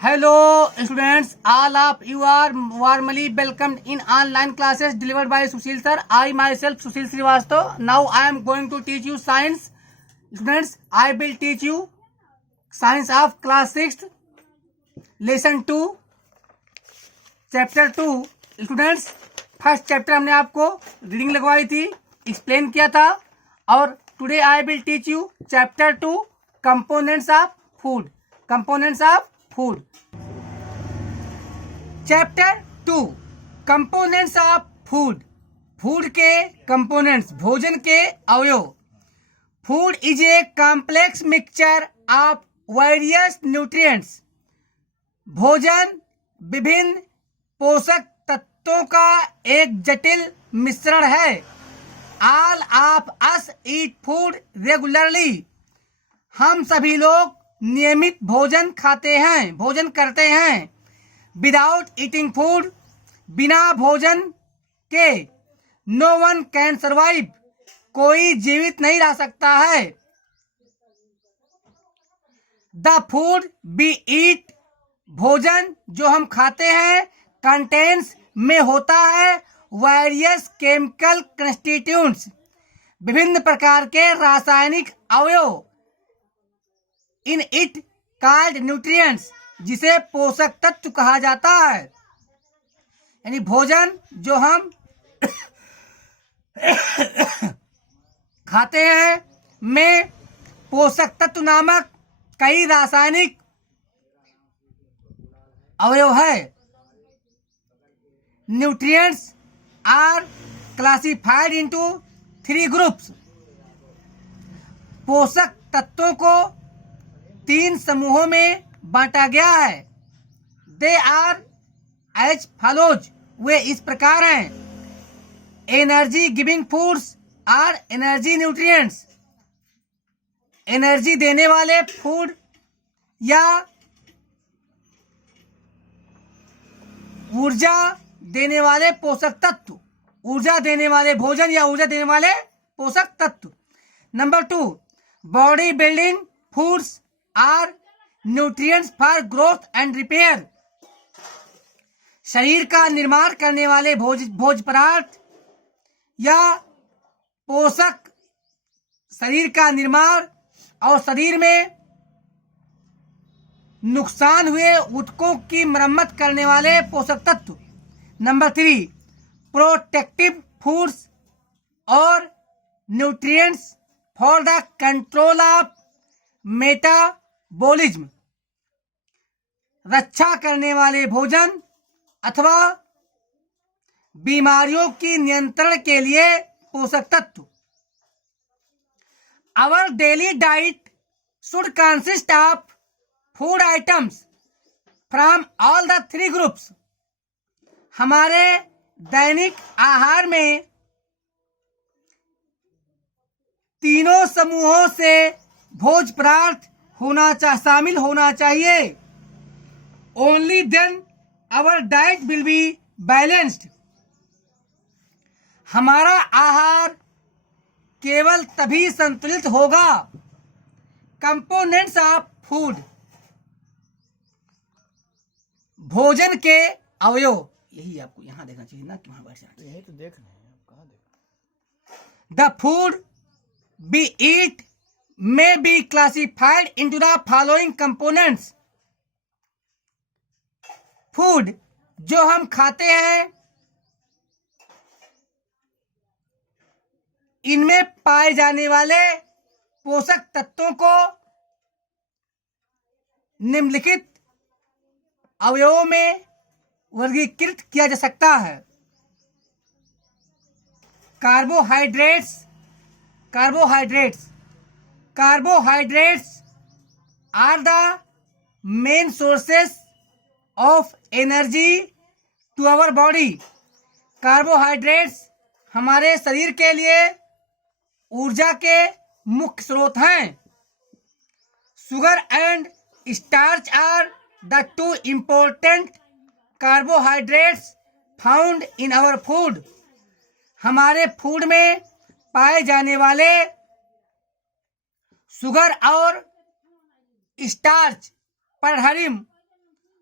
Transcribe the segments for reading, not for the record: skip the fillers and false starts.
Hello students, all of you are warmly welcomed in online classes delivered by Sushil sir. I myself Sushil Srivastav. Now I am going to teach you science. Students, I will teach you science of class 6th, lesson 2, chapter 2. Students, first chapter हमने आपको reading लगवाई थी, explain किया था, और today I will teach you chapter 2, components of food. Components of food. Chapter 2, components of food. Food के components, भोजन के अवयव. Food is a complex mixture of various nutrients. भोजन विभिन्न पोषक तत्वों का एक जटिल मिश्रण है. All of us eat food regularly. हम सभी लोग नियमित भोजन खाते हैं, भोजन करते हैं. विदाउट ईटिंग फूड, बिना भोजन के नो वन कैन सर्वाइव. कोई जीवित नहीं रह सकता है. द फूड वी ईट, भोजन जो हम खाते हैं, कंटेंट्स में होता है वेरियस केमिकल कंस्टिट्यूएंट्स, विभिन्न प्रकार के रासायनिक अवयव. इन इट कॉल्ड न्यूट्रिएंट्स, जिसे पोषक तत्व कहा जाता है. यानी भोजन जो हम खाते हैं में पोषक तत्व नामक कई रासायनिक अवयव है. Nutrients are classified into 3 groups. पोषक तत्वों को 3 समूहों में बांटा गया है. दे आर एज फॉलोज, वे इस प्रकार हैं. Energy giving foods are energy nutrients, energy देने वाले फूड या ऊर्जा देने वाले पोषक तत्व, ऊर्जा देने वाले भोजन या ऊर्जा देने वाले पोषक तत्व. Number 2, body building foods are nutrients for growth and repair. शरीर का निर्माण करने वाले भोज्य पदार्थ या पोषक, शरीर का निर्माण और शरीर में नुकसान हुए ऊतकों की मरम्मत करने वाले पोषक तत्व. नंबर 3, प्रोटेक्टिव फूड्स और nutrients for the control of metabolism, रक्षा करने वाले भोजन अथवा बीमारियों की नियंत्रण के लिए पोषक तत्व. Our daily diet should consist of food items from all the 3 groups. हमारे दैनिक आहार में तीनों समूहों से भोज्य पदार्थ शामिल होना चाहिए. Only then our diet will be balanced. हमारा आहार केवल तभी संतुलित होगा. कंपोनेंट्स ऑफ फूड, भोजन के अवयव. यही आपको यहां देखना चाहिए ना, कि वहां बैठ जाए. यही तो देख रहे हैं, आप कहाँ देख. The food we eat may be classified into the following components. Food जो हम खाते हैं, इनमें पाए जाने वाले पोषक तत्वों को निम्नलिखित अवयवों में वर्गीकृत किया जा सकता है. Carbohydrates. Carbohydrates are the main sources of energy to our body. Carbohydrates हमारे शरीर के लिए ऊर्जा के मुख्य स्रोत हैं. Sugar and starch are the 2 important carbohydrates found in our food. हमारे फूड में पाए जाने वाले शुगर और स्टार्च, पढ़रिम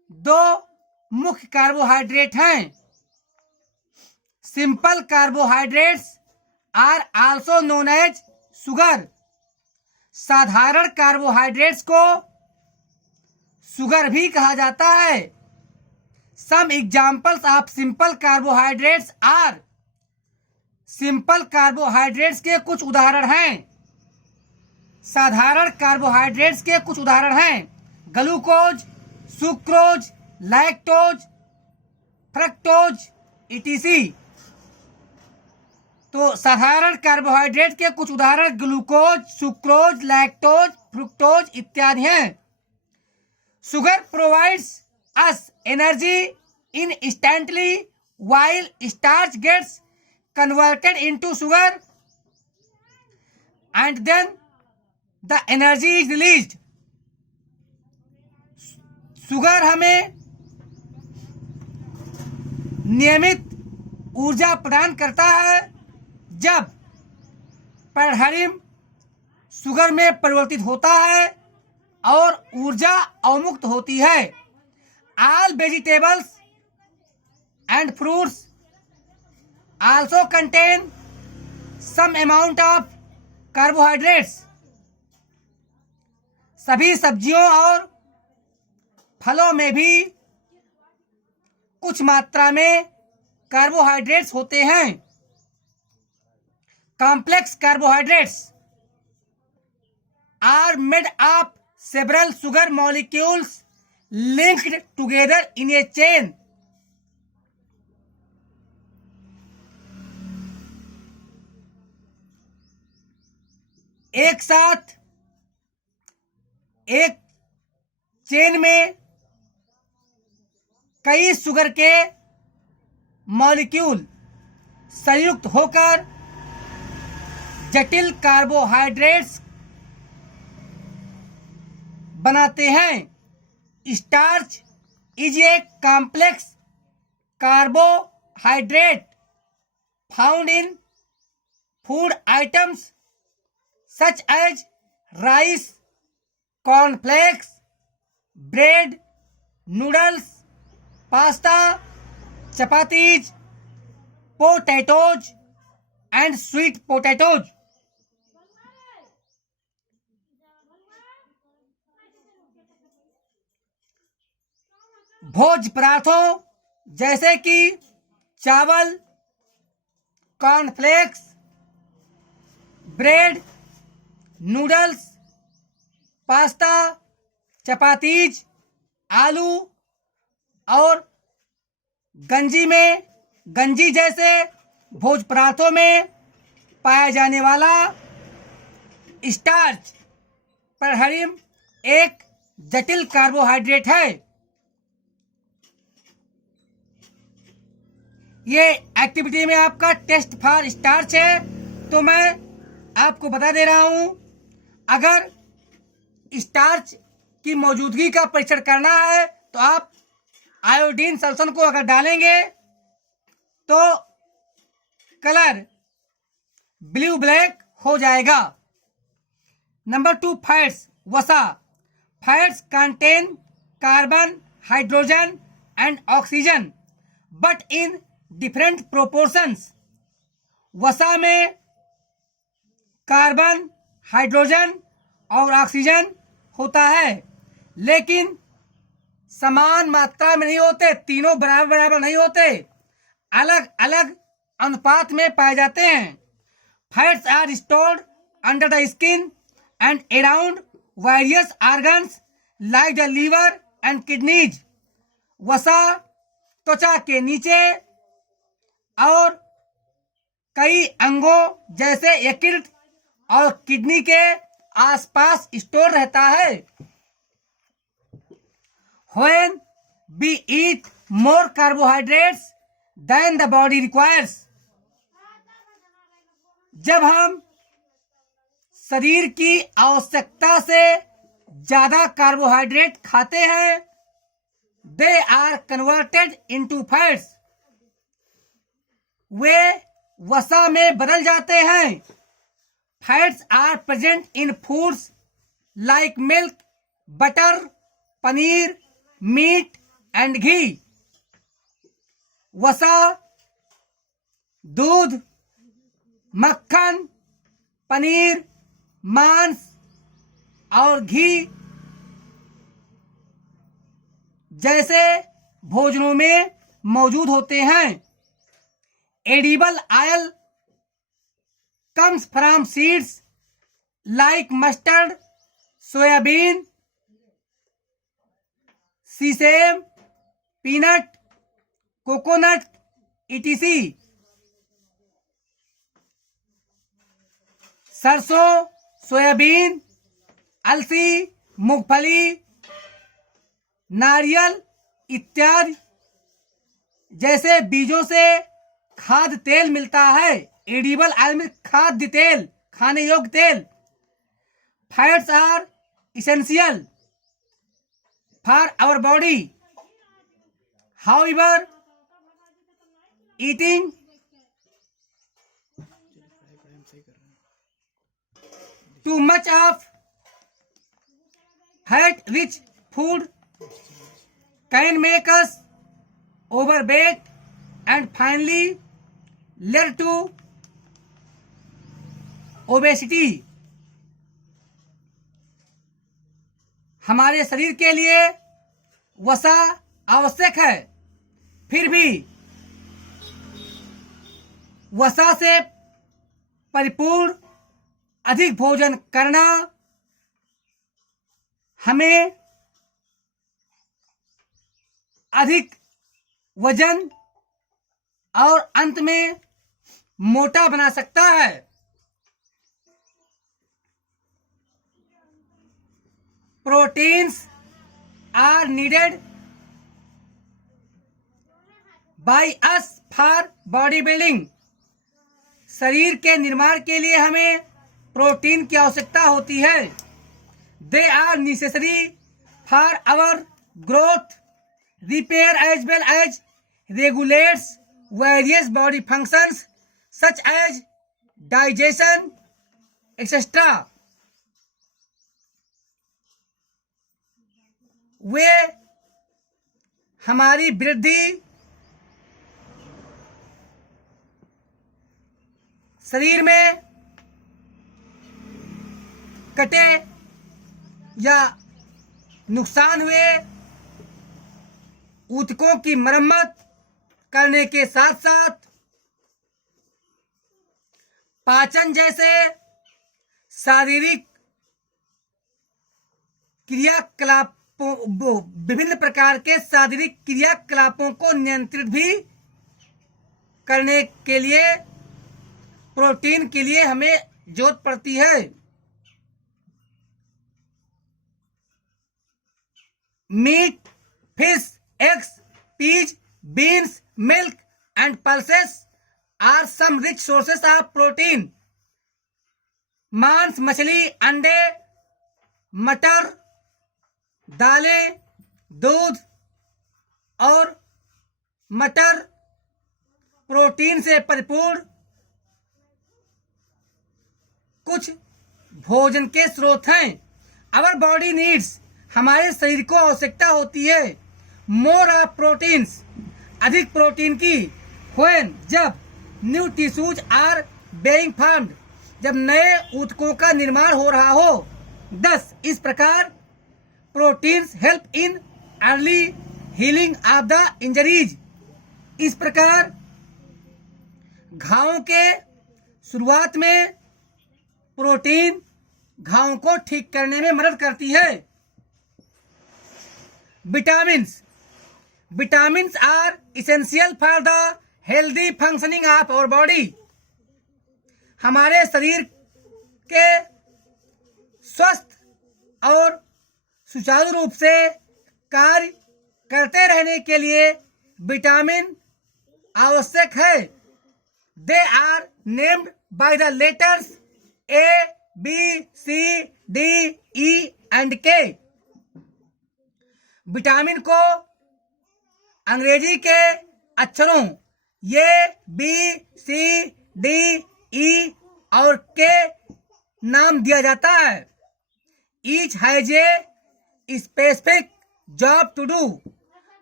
दो मुख्य कार्बोहाइड्रेट हैं। Simple carbohydrates are also known as sugar. साधारण कार्बोहाइड्रेट्स को शुगर भी कहा जाता है। Some examples of simple carbohydrates are. Simple carbohydrates के कुछ उदाहरण हैं। साधारण कार्बोहाइड्रेट्स के कुछ उदाहरण हैं। Glucose, sucrose, lactose, fructose, etc. तो साधारण कार्बोहाइड्रेट के कुछ उदाहरण ग्लूकोज, सुक्रोज, लैक्टोज, फ्रुक्टोज इत्यादि हैं। Sugar provides us energy in instantly while starch gets converted into sugar and then the energy is released. Sugar हमें नियमित ऊर्जा प्रदान करता है जब पेंडहरिम शुगर में परिवर्तित होता है और ऊर्जा अवमुक्त होती है। All vegetables and fruits also contain some amount of carbohydrates. सभी सब्जियों और फलों में भी कुछ मात्रा में कार्बोहाइड्रेट्स होते हैं। Complex carbohydrates are made of several sugar molecules linked together in a chain. एक साथ एक चेन में कई शुगर के मॉलिक्यूल संयुक्त होकर जटिल कार्बोहाइड्रेट्स बनाते हैं। Starch is a complex carbohydrate found in food items such as rice, cornflakes, bread, noodles, pasta, chapatis, potatoes and sweet potatoes. भोज्य पदार्थों जैसे कि चावल, cornflakes, bread, noodles, pasta, chapatis, आलू और गंजी जैसे भोज्य पदार्थों में पाया जाने वाला स्टार्च पेंडहरिम एक जटिल कार्बोहाइड्रेट है। ये एक्टिविटी में आपका टेस्ट फॉर स्टार्च है, तो मैं आपको बता दे रहा हूं, अगर स्टार्च की मौजूदगी का परीक्षण करना है तो आप आयोडीन सल्फन को अगर डालेंगे तो कलर ब्लू ब्लैक हो जाएगा। Number 2, fats. वसा। Fats contain carbon, hydrogen and oxygen but in different proportions. वसा में कार्बन, हाइड्रोजन और ऑक्सीजन होता है, लेकिन समान मात्रा में नहीं होते, तीनों बराबर नहीं होते, अलग अलग अनुपात में पाए जाते हैं। Fats are stored under the skin and around various organs like the liver and kidneys. वसा त्वचा के नीचे और कई अंगों जैसे यकृत और किडनी के आसपास स्टोर रहता है। When we eat more carbohydrates than the body requires, जब हम शरीर की आवश्यकता से ज्यादा कार्बोहाइड्रेट खाते हैं, they are converted into fats. वे वसा में बदल जाते हैं। Fats are present in foods like milk, butter, paneer, meet, and घी, वसा, दूध, मक्खन, पनीर, मांस और घी जैसे भोजनों में मौजूद होते हैं। Edible oil comes from seeds like mustard, soybean, sesame, peanut, coconut, etc. सरसों, सोयाबीन, अलसी, मूंगफली, नारियल इत्यादि जैसे बीजों से खाद्य तेल मिलता है। एडिबल ऑयल में खाद्य तेल, खाने योग्य तेल। Fats are essential for our body, however eating too much of fat-rich food can make us overweight and finally lead to obesity. हमारे शरीर के लिए वसा आवश्यक है, फिर भी वसा से परिपूर्ण अधिक भोजन करना हमें अधिक वजन और अंत में मोटा बना सकता है। Proteins are needed by us for body building. शरीर के निर्माण के लिए हमें प्रोटीन की आवश्यकता होती है। They are necessary for our growth, repair as well as regulates various body functions such as digestion etcetera. वे हमारी वृद्धि, शरीर में कटे या नुकसान हुए ऊतकों की मरम्मत करने के साथ साथ पाचन जैसे शारीरिक क्रियाकलापों, विभिन्न प्रकार के शारीरिक क्रियाकलापों को नियंत्रित भी करने के लिए प्रोटीन के लिए हमें जरूरत पड़ती है। Meet, fish, eggs, peas, beans, milk and pulses are some rich sources of protein. मांस, मछली, अंडे, मटर, दालें, दूध और मटर प्रोटीन से परिपूर्ण कुछ भोजन के स्रोत हैं। आवर बॉडी नीड्स, हमारे शरीर को आवश्यकता होती है मोर ऑफ प्रोटीन्स, अधिक प्रोटीन की। व्हेन, जब new tissues are being formed, जब नए ऊतकों का निर्माण हो रहा हो। 10 इस प्रकार proteins help in early healing of the injuries. इस प्रकार घावों के शुरुआत में प्रोटीन घावों को ठीक करने में मदद करती है। Vitamins, vitamins are essential for the healthy functioning of our body. हमारे शरीर के स्वस्थ और सुचारू रूप से कार्य करते रहने के लिए विटामिन आवश्यक है। They are named by the letters A, B, C, D, E and K। Vitamin को अंग्रेजी के अक्षरों A, B, C, D, E और K नाम दिया जाता है। Each has a specific job to do।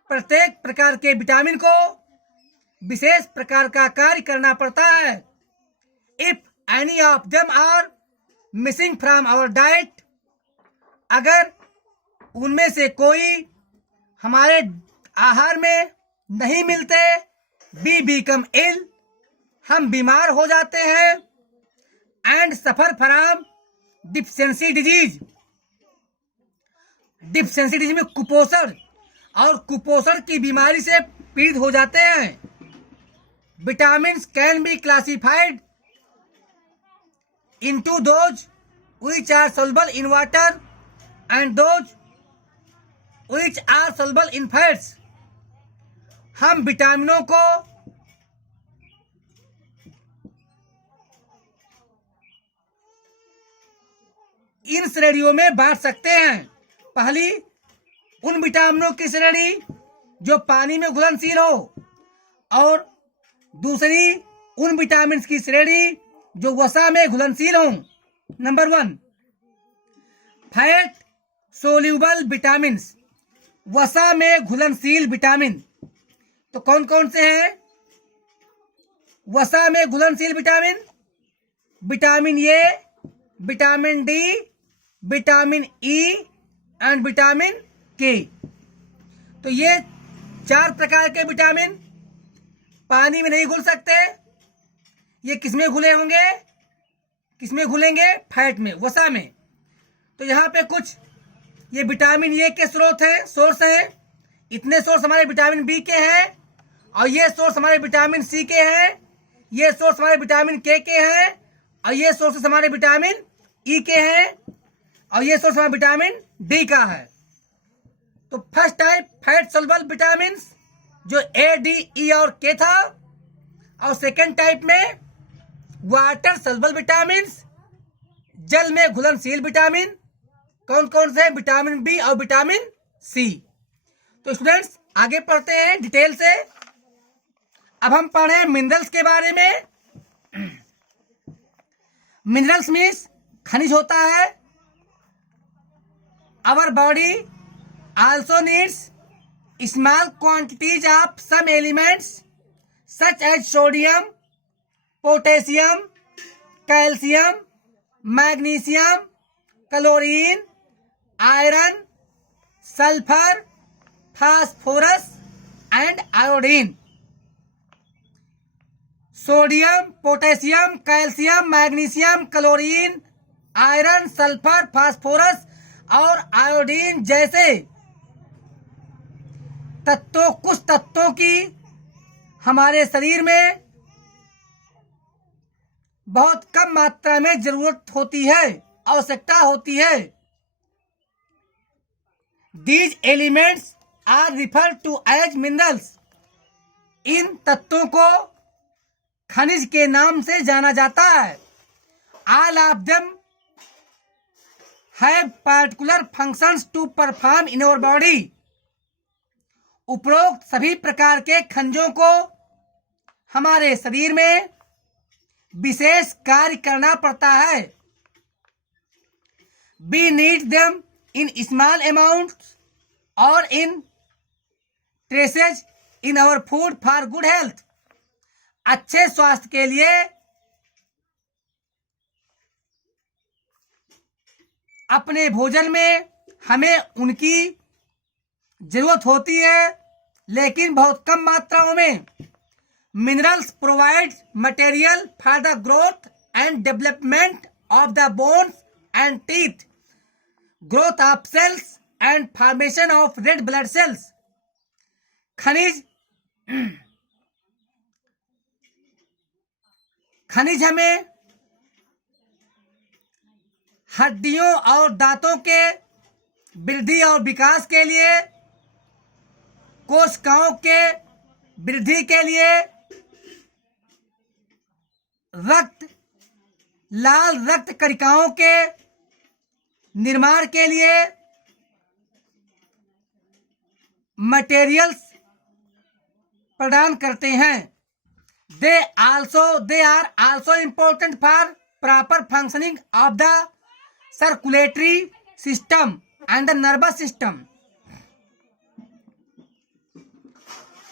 प्रत्येक प्रकार के विटामिन को विशेष प्रकार का कार्य करना पड़ता है। If any of them are missing from our diet, अगर उनमें से कोई हमारे आहार में नहीं मिलते, वी बिकम इल, हम बीमार हो जाते हैं, and suffer from deficiency disease, deficiency disease में कुपोषण, और कुपोषण की बीमारी से पीड़ित हो जाते हैं। Vitamins can be classified into those which are soluble in water and those which are soluble in fats। हम विटामिनों को इन श्रेणियों में बांट सकते हैं। पहली, उन विटामिनों की श्रेणी जो पानी में घुलनशील हो, और दूसरी उन विटामिन की श्रेणी जो वसा में घुलनशील हो। नंबर 1, फैट सोल्यूबल विटामिन, वसा में घुलनशील विटामिन। तो कौन कौन से हैं वसा में घुलनशील vitamin? Vitamin A, vitamin D, vitamin E and vitamin के। तो ये 4 प्रकार के विटामिन पानी में नहीं घुल सकते। ये किसमें घुले होंगे? किसमें घुलेंगे? फैट में, वसा में। तो यहाँ पे कुछ ये विटामिन ए के सोर्स हैं। इतने सोर्स हमारे विटामिन बी के हैं, और ये सोर्स हमारे विटामिन सी के हैं, ये सोर्स हमारे विटामिन के हैं, और ये सोर्स हमारे विटामिन ई के हैं, और ये सोर्स हमारे विटामिन डी का है। तो first type fat soluble vitamin जो ए, डी, ई और के था, और सेकेंड टाइप में वाटर सोल्यूबल विटामिन, जल में घुलनशील विटामिन। कौन कौन से? विटामिन बी और विटामिन सी। तो स्टूडेंट्स आगे पढ़ते हैं डिटेल से। अब हम पढ़े मिनरल्स के बारे में। मिनरल्स मीन्स खनिज होता है। Our body also needs small quantities of some elements such as sodium, potassium, calcium, magnesium, chlorine, iron, sulphur, phosphorus and iodine. Sodium, potassium, calcium, magnesium, chlorine, iron, sulphur, phosphorus और iodine जैसे तत्वों, कुछ तत्वों की हमारे शरीर में बहुत कम मात्रा में जरूरत होती है, आवश्यकता होती है। These elements are referred to as minerals। इन तत्वों को खनिज के नाम से जाना जाता है। All of them have particular functions to perform in our body। उपरोक्त सभी प्रकार के खनिजों को हमारे शरीर में विशेष कार्य करना पड़ता है। We need them in small amounts or in traces in our food for good health। अच्छे स्वास्थ्य के लिए अपने भोजन में हमें उनकी जरूरत होती है, लेकिन बहुत कम मात्राओं में। Minerals provide material for the growth and development of the bones and teeth, growth of sales and formation of red blood cells. खनिज हमें हड्डियों और दांतों के वृद्धि और विकास के लिए, कोशिकाओं के वृद्धि के लिए, लाल रक्त कणिकाओं के निर्माण के लिए मटेरियल्स प्रदान करते हैं। They are also important for proper functioning of the circulatory system and the nervous system।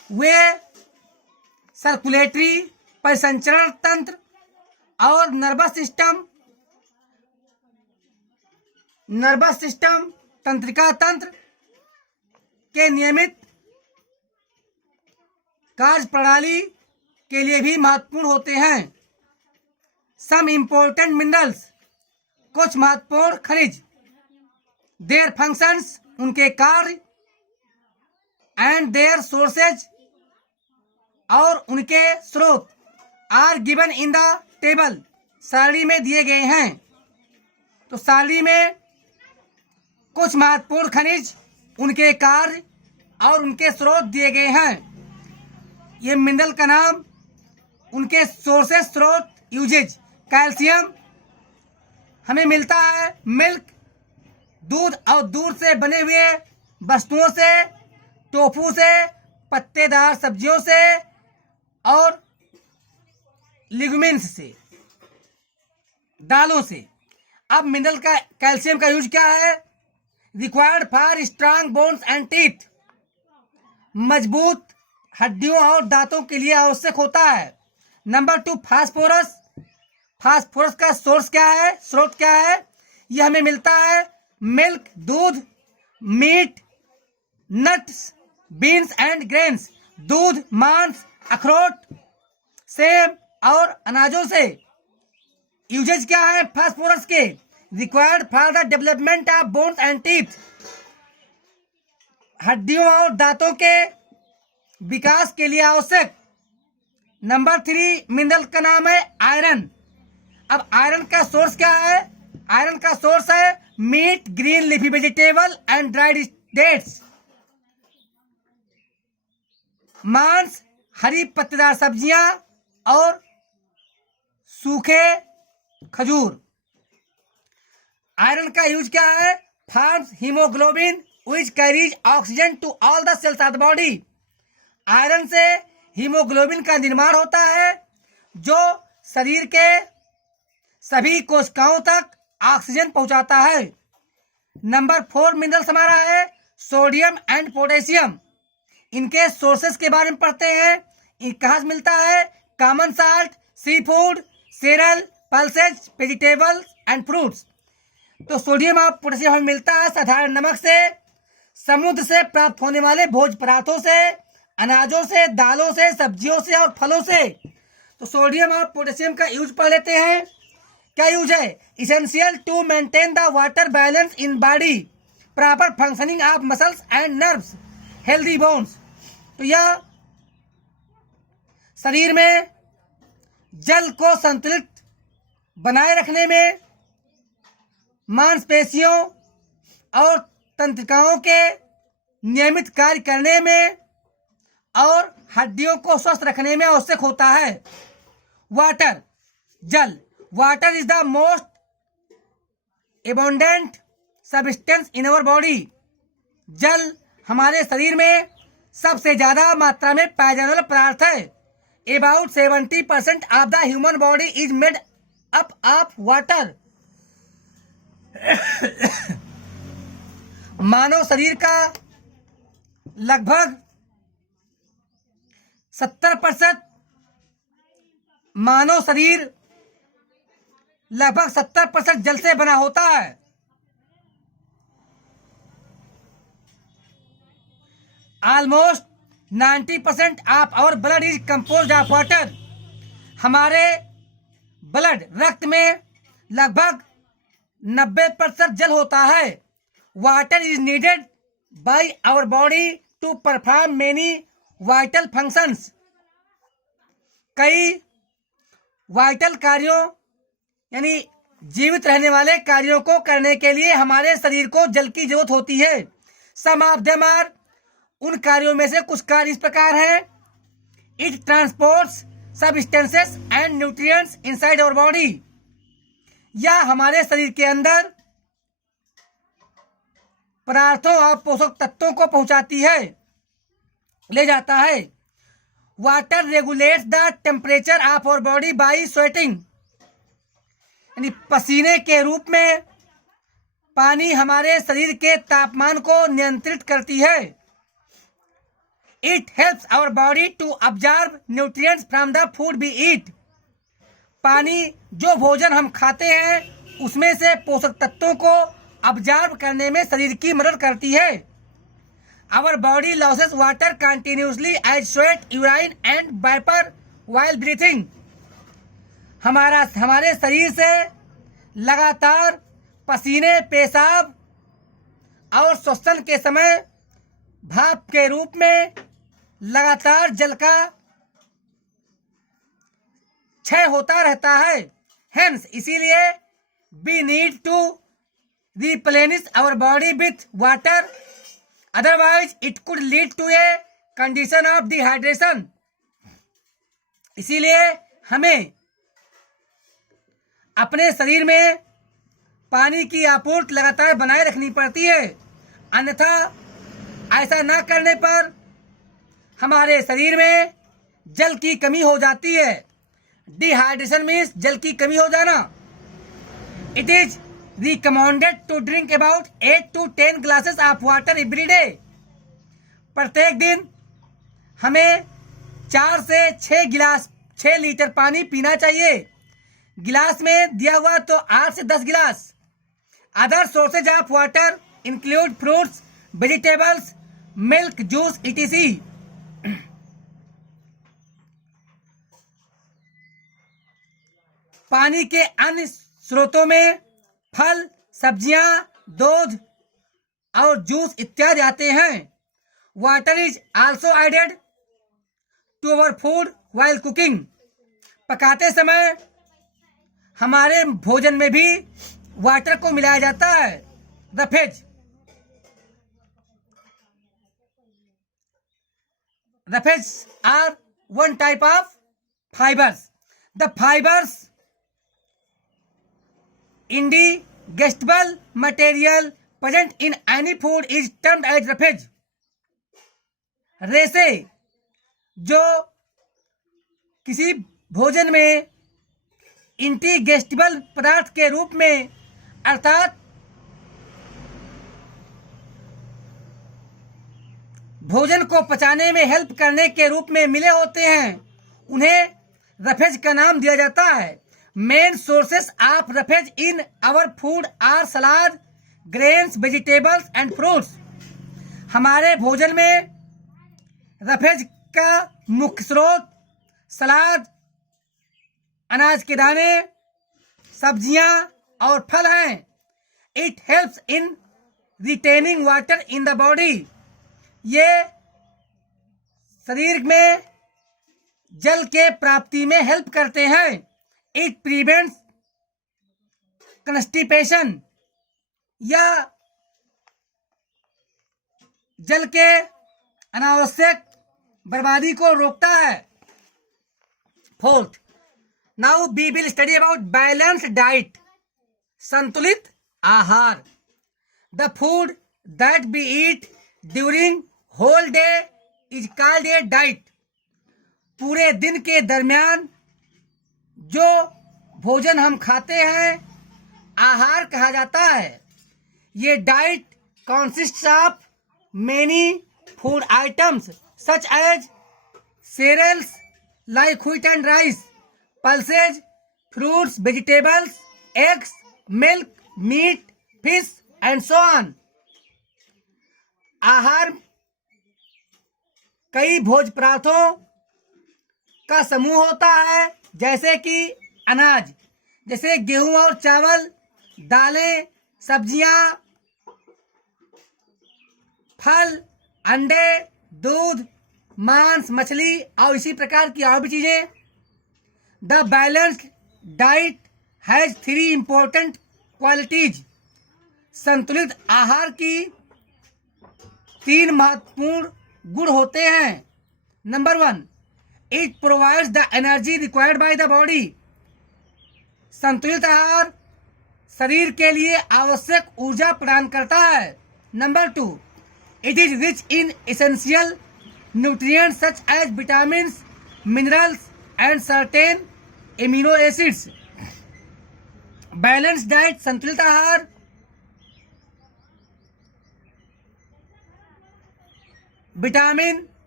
Way circulatory, परिसंचरण तंत्र और नर्वस सिस्टम तंत्रिका तंत्र के नियमित कार्य प्रणाली के लिए भी महत्वपूर्ण होते हैं। सम इम्पोर्टेंट मिनरल्स, कुछ महत्वपूर्ण खनिज, देयर फंक्शंस, उनके कार्य, एंड देयर सोर्सेज, और उनके स्रोत, are given in the table, सारणी में दिए गए हैं। तो सारणी में कुछ महत्वपूर्ण खनिज, उनके कार्य और उनके स्रोत दिए गए हैं। ये मिनरल का नाम, उनके सोर्सेस, स्रोत, यूजेज। कैल्शियम हमें मिलता है मिल्क, दूध और दूध से बने हुए वस्तुओं से, टोफू से, पत्तेदार सब्जियों से और लिग्यूमिन्स से, दालों से। अब मिनरल का कैल्शियम का यूज क्या है? Required for strong bones and teeth, मजबूत हड्डियों और दांतों के लिए आवश्यक होता है। Number 2, phosphorus. फास्फोरस का सोर्स क्या है, स्रोत क्या है? यह हमें मिलता है मिल्क, दूध, meet, nuts, beans and grains, दूध, मांस, अखरोट, सेब और अनाजों से। यूजेज क्या है फास्फोरस के? Required for the development of bones and teeth, हड्डियों और दांतों के विकास के लिए आवश्यक। नंबर 3 मिनरल का नाम है आयरन। अब आयरन का सोर्स क्या है? आयरन का सोर्स है meet, green leafy vegetable and dried dates, मांस, हरी पत्तेदार सब्जियां और सूखे खजूर। आयरन का यूज क्या है? Forms haemoglobin which carries oxygen to all the sales of the body. Iron से हीमोग्लोबिन का निर्माण होता है जो शरीर के सभी कोशिकाओं तक ऑक्सीजन पहुंचाता है। नंबर 4 मिनरल्स हमारा है सोडियम एंड पोटेशियम। इनके सोर्सेस के बारे में पढ़ते हैं। कहाँ से मिलता है? Common salt, sea food, cereal, pulses, vegetables and fruits. तो सोडियम और पोटेशियम हमें मिलता है साधारण नमक से, समुद्र से प्राप्त होने वाले भोज्य पदार्थों से, अनाजों से, दालों से, सब्जियों से और फलों से। तो सोडियम और पोटेशियम का यूज पढ़ लेते हैं। क्या यूज है? Essential to maintain the water balance in body, proper functioning of muscles and nerves, healthy bones. तो यह शरीर में जल को संतुलित बनाए रखने में, मांसपेशियों और तंत्रिकाओं के नियमित कार्य करने में और हड्डियों को स्वस्थ रखने में आवश्यक होता है। वाटर, जल। Water is the most abundant substance in our body. जल हमारे शरीर में सबसे ज्यादा मात्रा में पाया जाने वाला पदार्थ है। About 70% of the human body is made up of water. मानव शरीर का लगभग 70% मानव शरीर लगभग 70% जल से बना होता है। Almost 90% of our blood is composed of water. हमारे ब्लड, रक्त में लगभग 90% जल होता है। Water is needed by our body to perform many vital functions. कई वाइटल कार्यों यानी जीवित रहने वाले कार्यों को करने के लिए हमारे शरीर को जल की जरूरत होती है। सम ऑफ देम आर, उन कार्यों में से कुछ कार्य इस प्रकार हैं। It transports substances and nutrients inside our body. यह हमारे शरीर के अंदर पदार्थों और पोषक तत्वों को पहुंचाती है, ले जाता है। Water regulates the temperature of our body by sweating, यानी पसीने के रूप में पानी हमारे शरीर के तापमान को नियंत्रित करती है। It helps our body to absorb nutrients from the food we eat. पानी जो भोजन हम खाते हैं उसमें से पोषक तत्वों को अब्जॉर्ब करने में शरीर की मदद करती है. Our body loses water continuously as sweat, urine and vapor while breathing. हमारे शरीर से लगातार पसीने, पेशाब और श्वसन के समय भाप के रूप में लगातार जल का क्षय होता रहता है. Hence, इसीलिए we need to replenish our body with water. Otherwise, it could lead to a condition of dehydration. इसीलिए हमें अपने शरीर में पानी की आपूर्ति लगातार बनाए रखनी पड़ती है. अन्यथा ऐसा न करने पर हमारे शरीर में जल की कमी हो जाती है. डिहाइड्रेशन मीन्स जल की कमी हो जाना. It is recommended to drink about 8 to 10 glasses of water every day. प्रत्येक दिन हमें 4 से 6 लीटर पानी पीना चाहिए. गिलास में दिया हुआ तो 8 से 10 गिलास. Other sources of water include fruits, vegetables, milk, juice etc. पानी के अन्य स्रोतों में फल, सब्जियां, दूध और जूस इत्यादि आते हैं. Water is also added to our food while cooking. पकाते समय हमारे भोजन में भी वाटर को मिलाया जाता है. Roughage are one type of fibres. The fibres indigestible material present in any food is termed as roughage. रेशे जो किसी भोजन में इंडिगेस्टिबल पदार्थ के रूप में अर्थात भोजन को पचाने में हेल्प करने के रूप में मिले होते हैं, उन्हें रफेज का नाम दिया जाता है. Main sources of roughage in our food are salad, grains, vegetables and fruits. हमारे भोजन में रफेज का मुख्य स्रोत सलाद, अनाज के दाने, सब्जियां और फल हैं. It helps in retaining water in the body. ये शरीर में जल के प्राप्ति में हेल्प करते हैं. It prevents constipation. यह जल के अनावश्यक बर्बादी को रोकता है. Fourth, now we will study about balanced diet. संतुलित आहार. The food that we eat during whole day is called a diet. पूरे दिन के दरमियान जो भोजन हम खाते हैं आहार कहा जाता है. ये diet consists of many food items such as cereals like wheat and rice, pulses, fruits, vegetables, eggs, milk, meat, fish and so on. आहार कई भोज्य पदार्थों का समूह होता है, जैसे कि अनाज जैसे गेहूं और चावल, दालें, सब्जियां, फल, अंडे, दूध, मांस, मछली और इसी प्रकार की और भी चीजें. The balanced diet has 3 important qualities. संतुलित आहार की 3 महत्वपूर्ण गुण होते हैं. Number 1, it provides the energy required by the body. संतुलित आहार शरीर के लिए आवश्यक ऊर्जा प्रदान करता है. Number 2, it is rich in essential nutrients such as vitamins, minerals and certain amino acids. Balance diet संतुलित आहार विटामिन,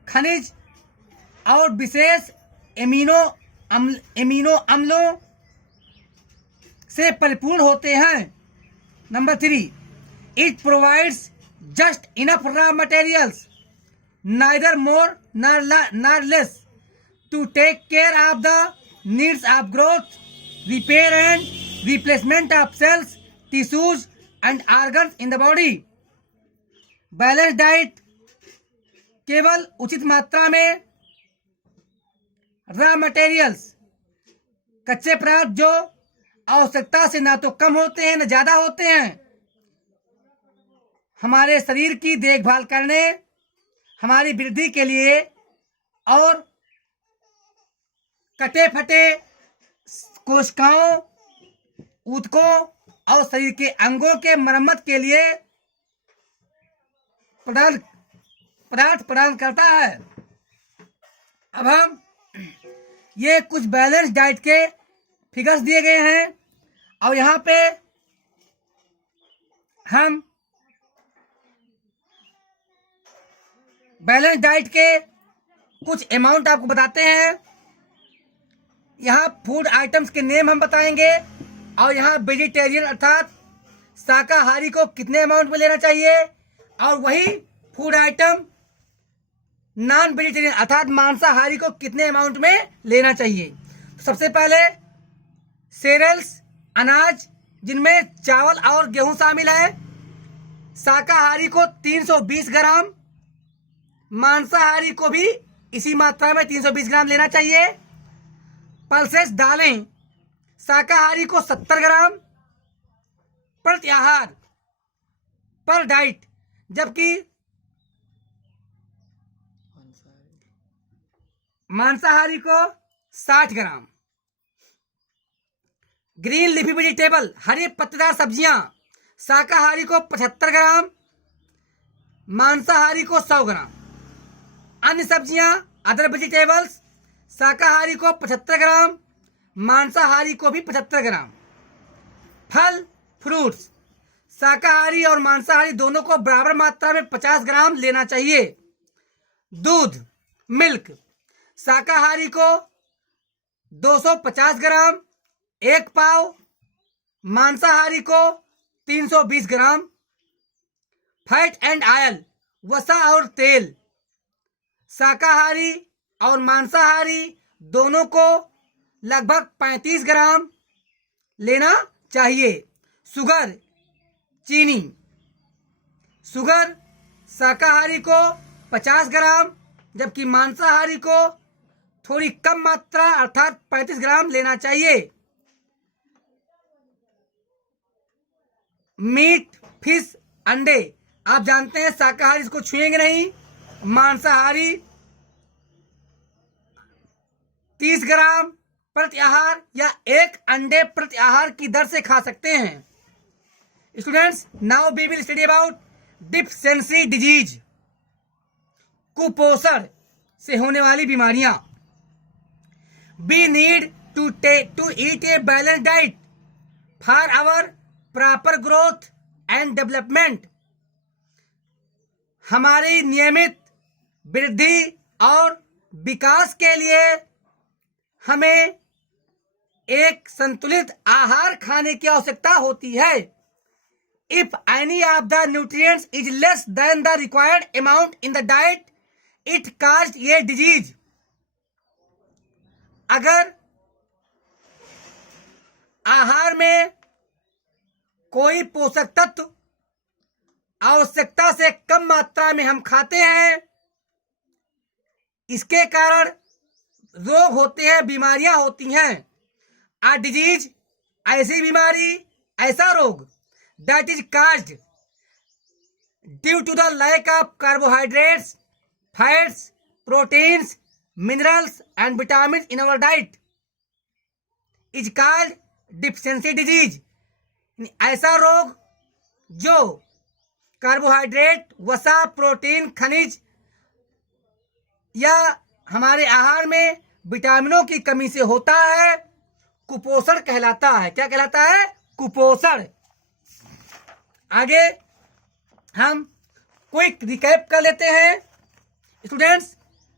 खनिज और विशेष एमिनो अम्लों से परिपूर्ण होते हैं। Number 3, it provides just enough raw materials, neither more nor less, to take care of the needs of growth, repair and replacement of cells, tissues and organs in the body. Balance diet केवल उचित मात्रा में raw materials, कच्चे पदार्थ जो आवश्यकता से ना तो कम होते हैं न ज्यादा होते हैं, हमारे शरीर की देखभाल करने, हमारी वृद्धि के लिए और कटे फटे कोशिकाओं, ऊतकों और शरीर के अंगों के मरम्मत के लिए पदार्थ प्रदान करता है। अब हम ये कुछ बैलेंस डाइट के फिगर्स दिए गए हैं और यहाँ पे हम बैलेंस डाइट के कुछ अमाउंट आपको बताते हैं। यहाँ फूड आइटम्स के नेम हम बताएंगे और यहाँ वेजिटेरियन अर्थात शाकाहारी को कितने अमाउंट में लेना चाहिए और वही फूड आइटम नॉन वेजिटेरियन अर्थात मांसाहारी को कितने अमाउंट में लेना चाहिए। सबसे पहले सेरेल्स, अनाज जिनमें चावल और गेहूं शामिल है, शाकाहारी को 320 ग्राम, मांसाहारी को भी इसी मात्रा में 320 ग्राम लेना चाहिए। पल्सेस दालें, शाकाहारी को 70 ग्राम प्रति आहार पर डाइट, जबकि मांसाहारी को 60 ग्राम। ग्रीन लीफी वेजिटेबल, हरी पत्तेदार सब्जियां, शाकाहारी को 75 ग्राम, मांसाहारी को 100 ग्राम। अन्य सब्जियां, अदर वेजिटेबल्स, शाकाहारी को 75 ग्राम, मांसाहारी को भी 75 ग्राम। फल फ्रूट्स, शाकाहारी और मांसाहारी दोनों को बराबर मात्रा में 50 ग्राम लेना चाहिए। दूध मिल्क, शाकाहारी को 250 ग्राम 1 पाव, मांसाहारी को 320 ग्राम। फैट एंड ऑयल, वसा और तेल, शाकाहारी और मांसाहारी दोनों को लगभग 35 ग्राम लेना चाहिए। शुगर चीनी, शुगर शाकाहारी को 50 ग्राम जबकि मांसाहारी को थोड़ी कम मात्रा अर्थात 35 ग्राम लेना चाहिए। मीट, फिश, अंडे, आप जानते हैं शाकाहारी इसको छुएंगे नहीं, मांसाहारी 30 ग्राम प्रति आहार या 1 अंडे प्रति आहार की दर से खा सकते हैं। Students, now we will study about deficiency disease, कुपोषण से होने वाली बीमारियां। We need to eat a balance diet for our proper growth and development. हमारी नियमित वृद्धि और विकास के लिए हमें एक संतुलित आहार खाने की आवश्यकता होती है। If any of the nutrients is less than the required amount in the diet, it causes a disease. अगर आहार में कोई पोषक तत्व आवश्यकता से कम मात्रा में हम खाते हैं, इसके कारण रोग होते हैं, बीमारियां होती हैं। आ डिजीज, ऐसी बीमारी, ऐसा रोग that is caused due to the lack of carbohydrates, fats, proteins, minerals and vitamins in our diet is called deficiency disease. ऐसा रोग जो कार्बोहाइड्रेट, वसा, प्रोटीन, खनिज या हमारे आहार में विटामिनों की कमी से होता है, कुपोषण कहलाता है। क्या कहलाता है? कुपोषण। आगे हम क्विक रिकैप कर लेते हैं। Students,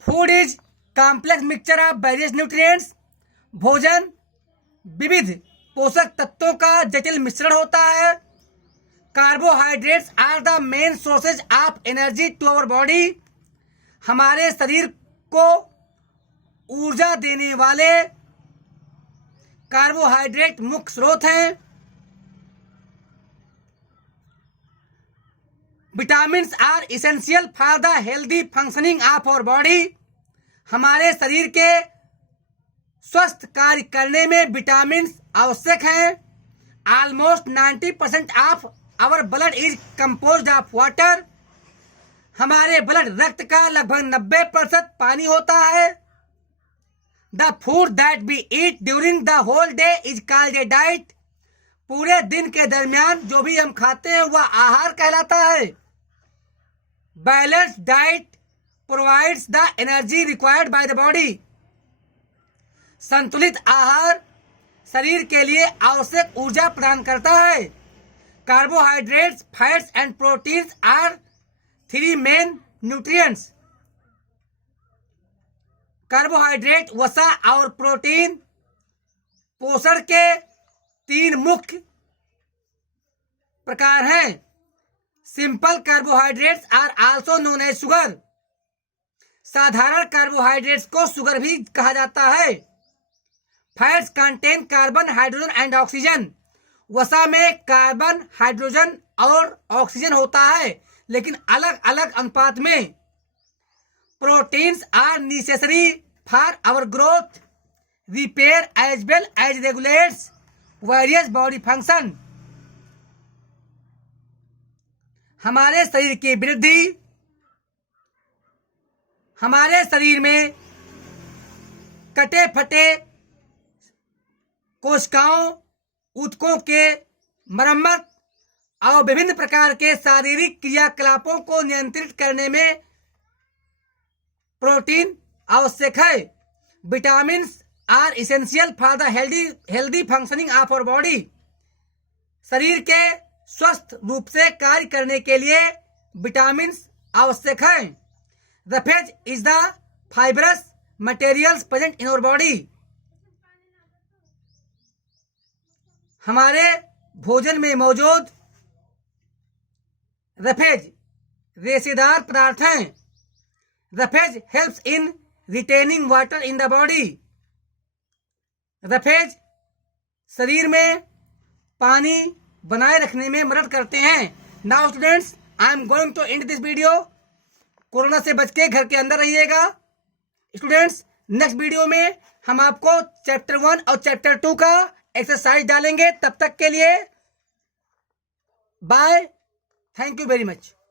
food is complex mixture of various nutrients. भोजन विविध पोषक तत्वों का जटिल मिश्रण होता है। Carbohydrates are the main sources of energy to our body. हमारे शरीर को ऊर्जा देने वाले कार्बोहाइड्रेट मुख्य स्रोत हैं। Vitamins are essential for the healthy functioning of our body. हमारे शरीर के स्वस्थ कार्य करने में विटामिन्स आवश्यक हैं। Almost 90% of our blood is composed of water. हमारे ब्लड रक्त का लगभग 90% पानी होता है। The food that we eat during the whole day is called a diet. पूरे दिन के दरमियान जो भी हम खाते हैं वह आहार कहलाता है। Balanced diet provides the energy required by the body. संतुलित आहार शरीर के लिए आवश्यक ऊर्जा प्रदान करता है। Carbohydrates, fats and proteins are 3 main nutrients. Carbohydrate, वसा और प्रोटीन पोषण के 3 मुख्य प्रकार हैं। Simple carbohydrates are also known as sugar. साधारण कार्बोहाइड्रेट्स को शुगर भी कहा जाता है। Fats contain carbon, hydrogen and oxygen. वसा में कार्बन, हाइड्रोजन और ऑक्सीजन होता है, लेकिन अलग अलग अनुपात में। Proteins are necessary for our growth, repair as well as regulates various body function. हमारे शरीर की वृद्धि, हमारे शरीर में कटे फटे कोशिकाओं, ऊतकों के मरम्मत और विभिन्न प्रकार के शारीरिक क्रियाकलापों को नियंत्रित करने में प्रोटीन आवश्यक है। Vitamins are essential for the healthy functioning of our body. शरीर के स्वस्थ रूप से कार्य करने के लिए विटामिन्स आवश्यक हैं। Roughage is the fibrous materials present in our body. हमारे भोजन में मौजूद रफेज रेशेदार पदार्थ हैं। Roughage helps in retaining water in the body. Roughage शरीर में पानी बनाए रखने में मदद करते हैं। Now students, I am going to and this video. Corona से बच के घर के अंदर रहिएगा। स्टूडेंट्स, नेक्स्ट वीडियो में हम आपको चैप्टर 1 और चैप्टर 2 का एक्सरसाइज डालेंगे। तब तक के लिए bye, thank you very much.